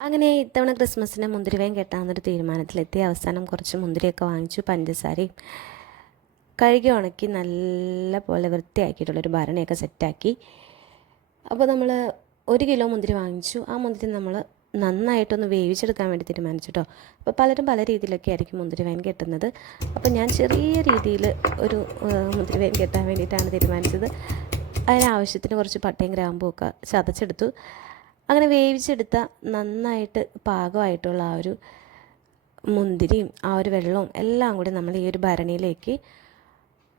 അങ്ങനെ ഇത്തവണ ക്രിസ്മസിന് മുന്തിരി വൈൻ കെട്ടാമെന്നൊരു തീരുമാനത്തിലെത്തി. അവസാനം കുറച്ച് മുന്തിരിയൊക്കെ വാങ്ങിച്ചു, പഞ്ചസാരയും കഴുകി ഉണക്കി നല്ല പോലെ വൃത്തിയാക്കിയിട്ടുള്ളൊരു ഭരണിയൊക്കെ സെറ്റാക്കി. അപ്പോൾ നമ്മൾ 1 കിലോ മുന്തിരി വാങ്ങിച്ചു. ആ മുന്തിരി നമ്മൾ നന്നായിട്ടൊന്ന് വേവിച്ചെടുക്കാൻ വേണ്ടി തീരുമാനിച്ചു കേട്ടോ. അപ്പോൾ പലരും പല രീതിയിലൊക്കെ ആയിരിക്കും മുന്തിരി വൈൻ കെട്ടുന്നത്. അപ്പോൾ ഞാൻ ചെറിയ രീതിയിൽ ഒരു മുന്തിരി വൈൻ കെട്ടാൻ വേണ്ടിയിട്ടാണ് തീരുമാനിച്ചത്. അതിനാവശ്യത്തിന് കുറച്ച് പട്ടയും ഗ്രാമ്പും ഒക്കെ ചതച്ചെടുത്തു. അങ്ങനെ വേവിച്ചെടുത്ത നന്നായിട്ട് പാകമായിട്ടുള്ള ആ ഒരു മുന്തിരിയും ആ ഒരു വെള്ളവും എല്ലാം കൂടി നമ്മൾ ഈ ഒരു ഭരണിയിലേക്ക്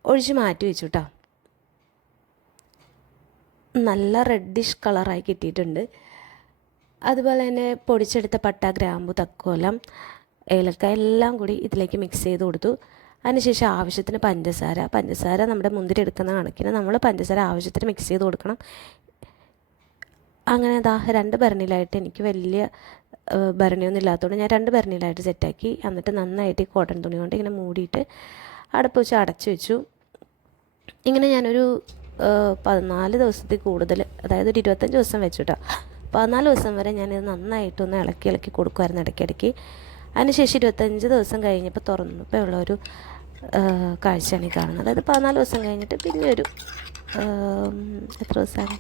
ഒഴിച്ച് മാറ്റി വെച്ചു കേട്ടോ. നല്ല റെഡിഷ് കളറായി കിട്ടിയിട്ടുണ്ട്. അതുപോലെ തന്നെ പൊടിച്ചെടുത്ത പട്ട, ഗ്രാമ്പു, തക്കോലം, ഏലക്ക എല്ലാം കൂടി ഇതിലേക്ക് മിക്സ് ചെയ്ത് കൊടുത്തു. അതിനുശേഷം ആവശ്യത്തിന് പഞ്ചസാര നമ്മുടെ മുന്തിരി എടുക്കുന്ന കണക്കിന് നമ്മൾ പഞ്ചസാര ആവശ്യത്തിന് മിക്സ് ചെയ്ത് കൊടുക്കണം. അങ്ങനെ 2 ഭരണിയിലായിട്ട്, എനിക്ക് വലിയ ഭരണിയൊന്നും ഇല്ലാത്തതുകൊണ്ട് ഞാൻ 2 ഭരണിയിലായിട്ട് സെറ്റാക്കി. എന്നിട്ട് നന്നായിട്ട് ഈ കോട്ടൺ തുണി കൊണ്ട് ഇങ്ങനെ മൂടിയിട്ട് അടുപ്പ് വെച്ച് അടച്ചു വെച്ചു. ഇങ്ങനെ ഞാനൊരു 14 ദിവസത്തിൽ കൂടുതൽ, അതായത് ഒരു 25 ദിവസം വെച്ചു കേട്ടോ. 14 ദിവസം വരെ ഞാനിത് നന്നായിട്ടൊന്ന് ഇളക്കി കൊടുക്കുമായിരുന്നു ഇടയ്ക്കിടയ്ക്ക്. അതിനുശേഷം 25 ദിവസം കഴിഞ്ഞപ്പോൾ തുറന്നപ്പോൾ ഉള്ളൊരു കാഴ്ചയാണ് ഈ കാണുന്നത്. അതായത് 14 ദിവസം കഴിഞ്ഞിട്ട് പിന്നെ ഒരു എത്ര ദിവസമാണ്,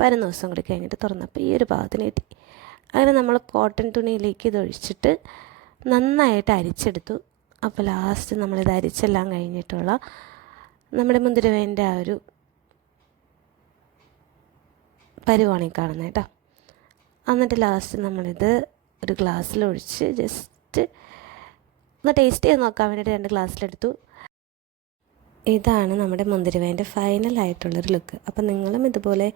15 ദിവസം കൂടി കഴിഞ്ഞിട്ട് തുറന്നപ്പോൾ ഈ ഒരു ഭാഗത്തിന് കിട്ടി. അങ്ങനെ നമ്മൾ കോട്ടൺ തുണിയിലേക്ക് ഇതൊഴിച്ചിട്ട് നന്നായിട്ട് അരിച്ചെടുത്തു. അപ്പോൾ ലാസ്റ്റ് നമ്മളിത് അരിച്ചെല്ലാം കഴിഞ്ഞിട്ടുള്ള നമ്മുടെ മുന്തിരി വൈൻ്റെ ആ ഒരു പരുവാണി കാണുന്നത് കേട്ടോ. എന്നിട്ട് ലാസ്റ്റ് നമ്മളിത് ഒരു ഗ്ലാസ്സിലൊഴിച്ച് ജസ്റ്റ് ഒന്ന് ടേസ്റ്റ് ചെയ്ത് നോക്കാൻ വേണ്ടിയിട്ട് 2 ഗ്ലാസ്സിലെടുത്തു. ഇതാണ് നമ്മുടെ മുന്തിരി വൈൻ്റെ ഫൈനലായിട്ടുള്ളൊരു ലുക്ക്. അപ്പം നിങ്ങളും ഇതുപോലെ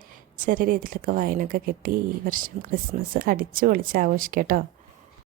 ചെറിയ രീതിയിലൊക്കെ വൈനൊക്കെ കെട്ടി ഈ വർഷം ക്രിസ്മസ് അടിച്ച് പൊളിച്ച് ആഘോഷിക്കാം കേട്ടോ.